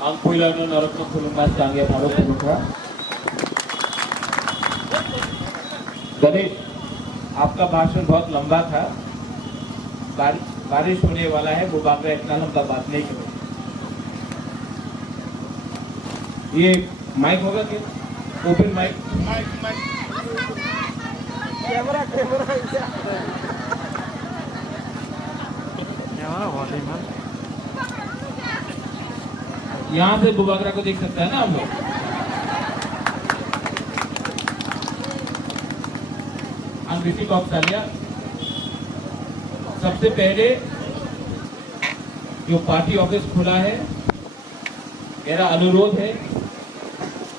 Angpuilano Narottam Pulumas Tangya Bharot Pulutra। Ganesh, आपका भाषण बहुत लंबा था। बारिश होने वाला है, वो बात इतना लंबा बात नहीं करें। ये माइक होगा क्या? Open mic. कैमरा यहाँ से बुबागरा को देख सकता है ना हम लोग। ऋषि कौशल्या, सबसे पहले जो पार्टी ऑफिस खुला है, मेरा अनुरोध है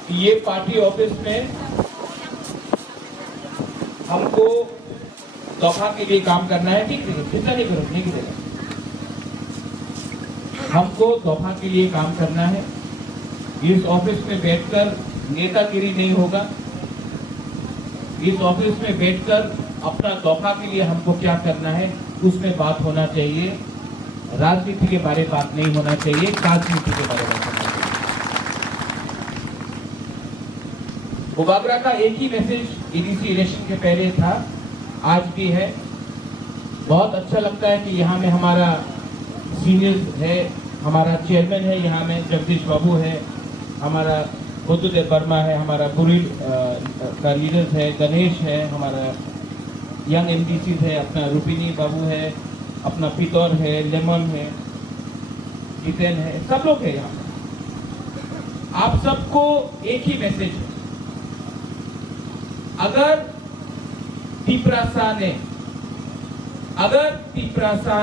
कि ये पार्टी ऑफिस में हमको दफा के लिए काम करना है। ठीक है, चिंता नहीं करो, नहीं गिरेगा। हमको दफा के लिए काम करना है। इस ऑफिस में बैठकर नेतागिरी नहीं होगा। इस ऑफिस में बैठकर अपना दफा के लिए हमको क्या करना है उसमें बात होना चाहिए। राजनीति के बारे में बात नहीं होना चाहिए, राजनीति के बारे में बात होना चाहिए। बुबागरा का एक ही मैसेज एडीसी इलेक्शन के पहले था, आज भी है। बहुत अच्छा लगता है कि यहाँ में हमारा सीनियर है, हमारा चेयरमैन है, यहाँ में जगदीश बाबू है, हमारा बुद्धदेव वर्मा है, हमारा बुरी का लीडर है, गणेश है, हमारा यंग एमडीसी है, अपना रूपिनी बाबू है, अपना पितौर है, लेमन है, जितेन है, सब लोग है यहाँ। आप सबको एक ही मैसेज है, अगर तिपरासा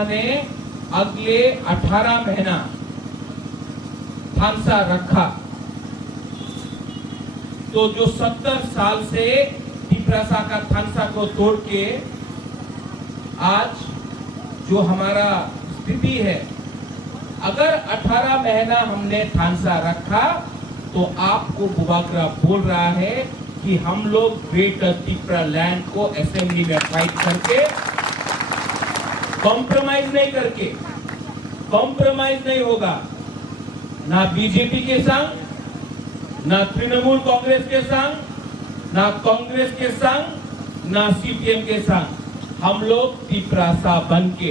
ने अगले 18 महीना थानसा रखा तो जो 70 साल से तिपरासा का थानसा को तोड़ के आज जो हमारा स्थिति है, अगर 18 महीना हमने थानसा रखा तो आपको बुबागरा बोल रहा है कि हम लोग ग्रेटर तिपरा लैंड को असेंबली में फाइट करके कॉम्प्रोमाइज नहीं होगा, ना बीजेपी के संग, ना तृणमूल कांग्रेस के संग, ना कांग्रेस के संग, ना सीपीएम के संग। हम लोग तिपरासा बन के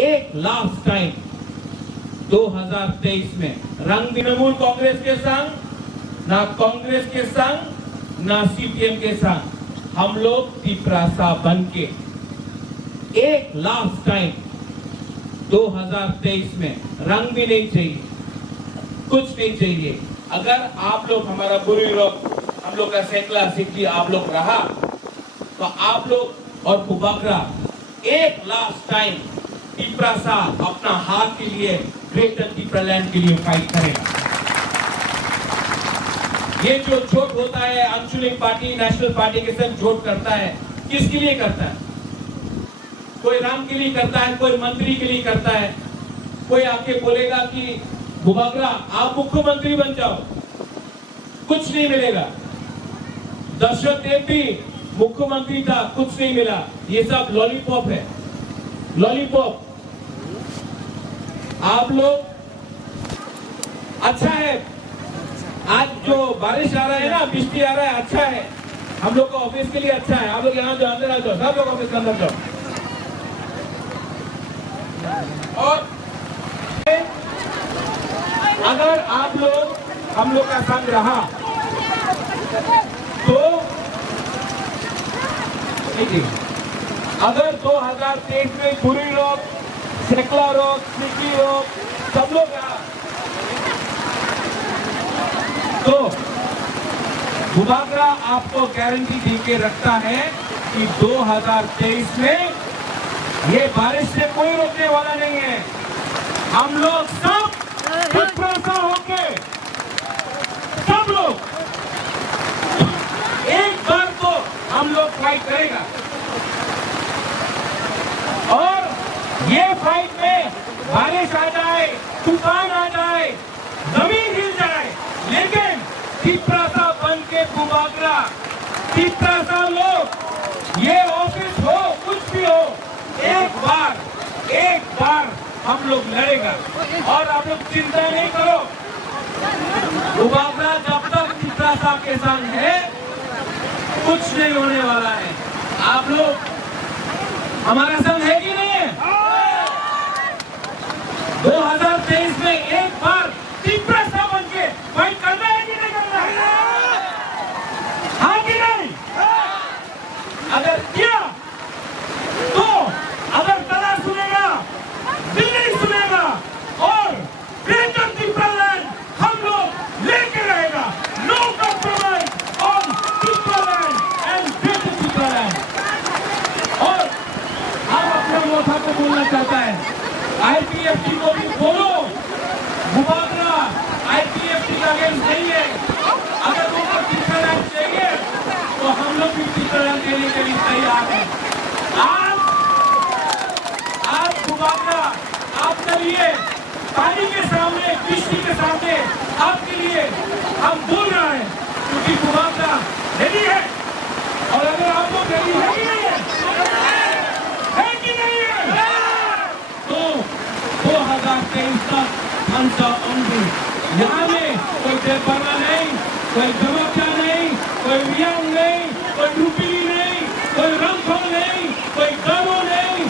एक लास्ट टाइम 2023 में रंग तृणमूल कांग्रेस के संग, ना कांग्रेस के संग, ना सीपीएम के संग, हम लोग तिपरासा बन के एक लास्ट टाइम 2023 में रंग भी नहीं चाहिए, कुछ नहीं चाहिए। अगर आप लोग हमारा बुरी लोग, हम लोग का सैकला सिक्की आप लोग रहा तो आप लोग और बुबागरा एक लास्ट टाइम तिपरासा अपना हाथ के लिए ग्रेटर तिपरा लैंड के लिए फाइट करेगा। ये जो जोट होता है, आंचलिक पार्टी नेशनल पार्टी के साथ जोट करता है, किसके लिए करता है? कोई राम के लिए करता है, कोई मंत्री के लिए करता है। कोई आके बोलेगा कि बुबागरा आप मुख्यमंत्री बन जाओ, कुछ नहीं मिलेगा। दशरथ देव भी मुख्यमंत्री था, कुछ नहीं मिला। ये सब लॉलीपॉप है, लॉलीपॉप। आप लोग अच्छा है, आज जो बारिश आ रहा है ना, बिजली आ रहा है, अच्छा है, हम लोग को ऑफिस के लिए अच्छा है। आप लोग यहाँ जो अंदर आ जाओ, सब लोग ऑफिस के अंदर जाओ। और अगर आप लोग हम लोग का संग रहा तो अगर 2023 में बुरी लोग, सेकला लोग, सिक्की लोग, सब लोग रहा तो बुबागरा आपको गारंटी दे के रखता है कि 2023 में ये बारिश से कोई रोकने वाला नहीं है। हम लोग सब तिपरासा होके सब लोग एक बार तो हम लोग फाइट करेगा। और ये फाइट में बारिश आ जाए, तूफान आ जाए, जमीन हिल जाए, लेकिन तिपरासा बन के बुबागरा, तिपरासा लोग, ये ऑफिस हो, कुछ भी हो, एक बार हम लोग लड़ेगा। और आप लोग चिंता नहीं करो, मुबावरा जब तक चित्रा साहब के संग है कुछ नहीं होने वाला है। आप लोग हमारा संग है कि नहीं है? 2023 में एक बार चित्रा साहब बन के फाइट करना है कि नहीं करना है? हाँ कि नहीं? अगर किया तो अगर कला सुनेगा, दिल्ली सुनेगा और ग्रेटर त्रिपुरालैंड हम लोग लेके रहेगा। No compromise on Tripuraland and greater Tripuraland. और अब अपना मोथा को बोलना चाहता है, आईपीएफटी को भी बोलो, मुबावरा आईपीएफटी का अगेंस्ट नहीं है। अगर उनको त्रिपुरालैंड चाहिए तो हम लोग भी त्रिपुरालैंड देने के लिए तैयार हैं। आज मुबावरा आपके लिए पानी के सामने, बिजली के सामने आपके लिए हम बोल रहे हैं, क्योंकि मुबावरा रेडी है। और अगर आप लोग रेडी है कि नहीं है कि नहीं है, तो 2023 तक मनसा उंगली। यहाँ में कोई देवबर्मा नहीं, कोई गमचा नहीं, कोई रियांग नहीं, कोई रूपी नहीं, कोई रंगफल नहीं, कोई गारो नहीं,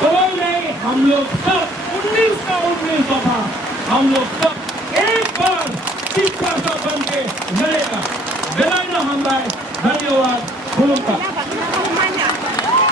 कोई नहीं। हम लोग सब 19 का 19 दफा हम लोग सब एक बार चित्रा सा बन के लड़ेगा। बेलाना हमारा धन्यवाद।